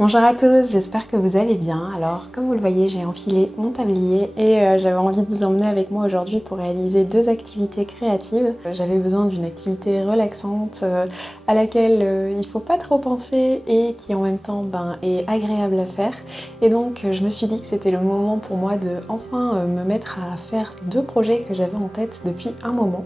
Bonjour à tous, j'espère que vous allez bien. Alors comme vous le voyez, j'ai enfilé mon tablier et j'avais envie de vous emmener avec moi aujourd'hui pour réaliser deux activités créatives. J'avais besoin d'une activité relaxante à laquelle il ne faut pas trop penser et qui en même temps est agréable à faire. Et donc je me suis dit que c'était le moment pour moi de enfin me mettre à faire deux projets que j'avais en tête depuis un moment.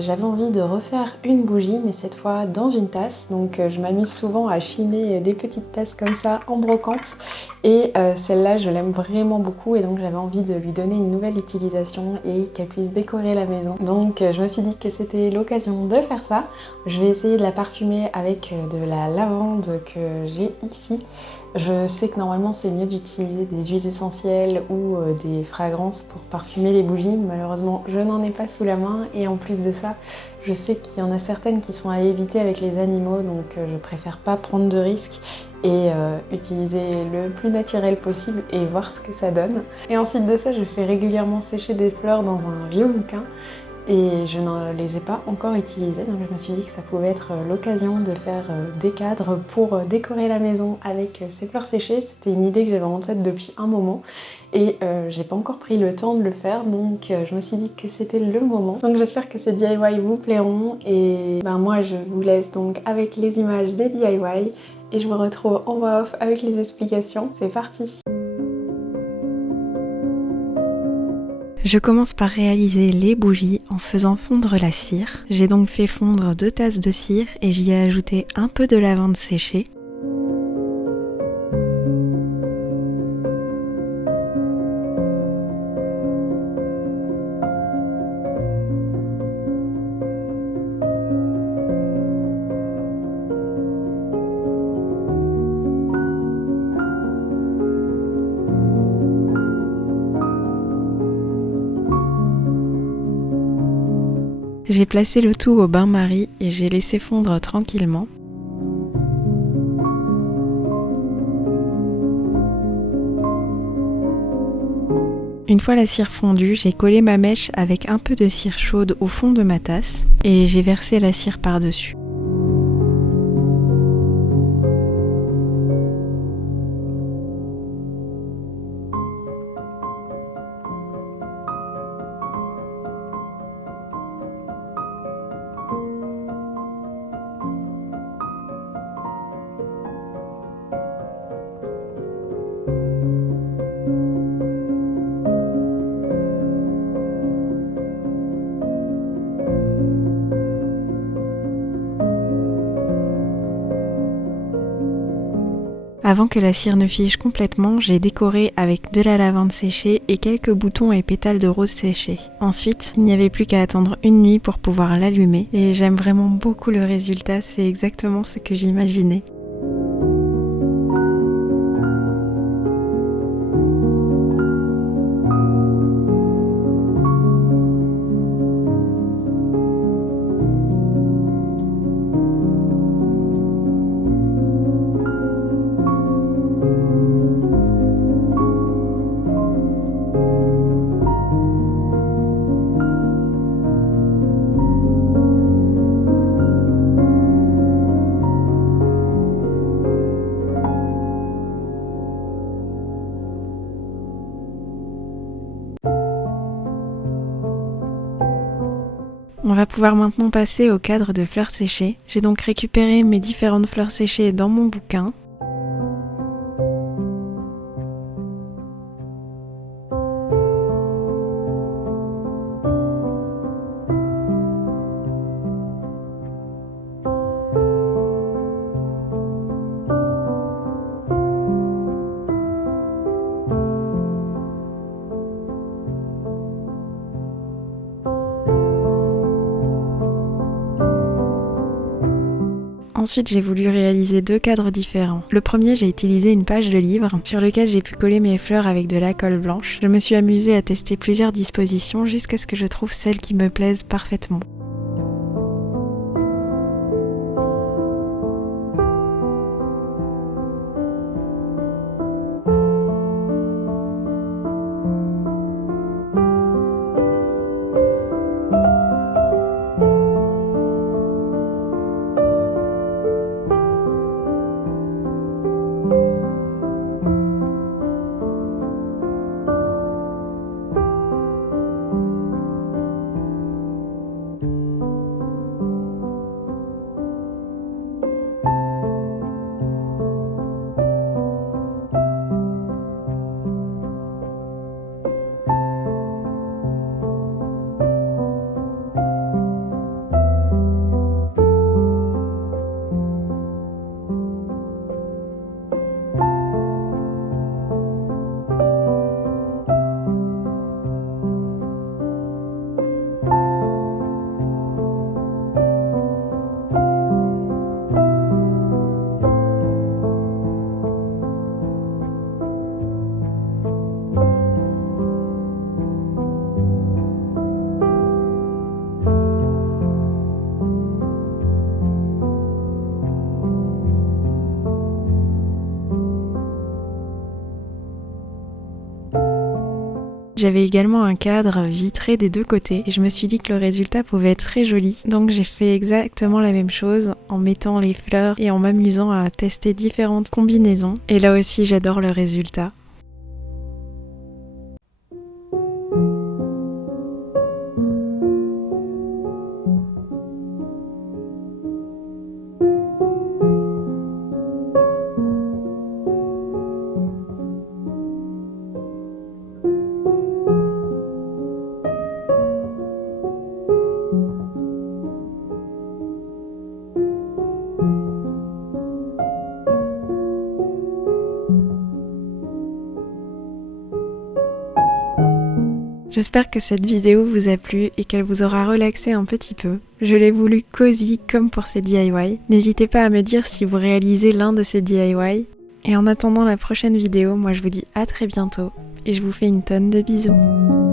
J'avais envie de refaire une bougie, mais cette fois dans une tasse. Donc je m'amuse souvent à chiner des petites tasses comme ça en brocante. Et celle-là, je l'aime vraiment beaucoup et donc j'avais envie de lui donner une nouvelle utilisation et qu'elle puisse décorer la maison. Donc je me suis dit que c'était l'occasion de faire ça. Je vais essayer de la parfumer avec de la lavande que j'ai ici. Je sais que normalement c'est mieux d'utiliser des huiles essentielles ou des fragrances pour parfumer les bougies. Malheureusement je n'en ai pas sous la main et en plus de ça je sais qu'il y en a certaines qui sont à éviter avec les animaux, donc je préfère pas prendre de risques et utiliser le plus naturel possible et voir ce que ça donne. Et ensuite de ça je fais régulièrement sécher des fleurs dans un vieux bouquin. Et je ne les ai pas encore utilisées, donc je me suis dit que ça pouvait être l'occasion de faire des cadres pour décorer la maison avec ces fleurs séchées. C'était une idée que j'avais en tête depuis un moment et j'ai pas encore pris le temps de le faire, donc je me suis dit que c'était le moment. Donc j'espère que ces DIY vous plairont et moi je vous laisse donc avec les images des DIY et je vous retrouve en voix off avec les explications. C'est parti! Je commence par réaliser les bougies en faisant fondre la cire. J'ai donc fait fondre 2 tasses de cire et j'y ai ajouté un peu de lavande séchée. J'ai placé le tout au bain-marie et j'ai laissé fondre tranquillement. Une fois la cire fondue, j'ai collé ma mèche avec un peu de cire chaude au fond de ma tasse et j'ai versé la cire par-dessus. Avant que la cire ne fige complètement, j'ai décoré avec de la lavande séchée et quelques boutons et pétales de rose séchés. Ensuite, il n'y avait plus qu'à attendre une nuit pour pouvoir l'allumer et j'aime vraiment beaucoup le résultat, c'est exactement ce que j'imaginais. On va pouvoir maintenant passer au cadre de fleurs séchées. J'ai donc récupéré mes différentes fleurs séchées dans mon bouquin. Ensuite, j'ai voulu réaliser 2 cadres différents. Le premier, j'ai utilisé une page de livre sur lequel j'ai pu coller mes fleurs avec de la colle blanche. Je me suis amusée à tester plusieurs dispositions jusqu'à ce que je trouve celle qui me plaise parfaitement. J'avais également un cadre vitré des deux côtés et je me suis dit que le résultat pouvait être très joli. Donc j'ai fait exactement la même chose en mettant les fleurs et en m'amusant à tester différentes combinaisons. Et là aussi j'adore le résultat. J'espère que cette vidéo vous a plu et qu'elle vous aura relaxé un petit peu. Je l'ai voulu cosy comme pour ces DIY. N'hésitez pas à me dire si vous réalisez l'un de ces DIY. Et en attendant la prochaine vidéo, moi je vous dis à très bientôt et je vous fais une tonne de bisous.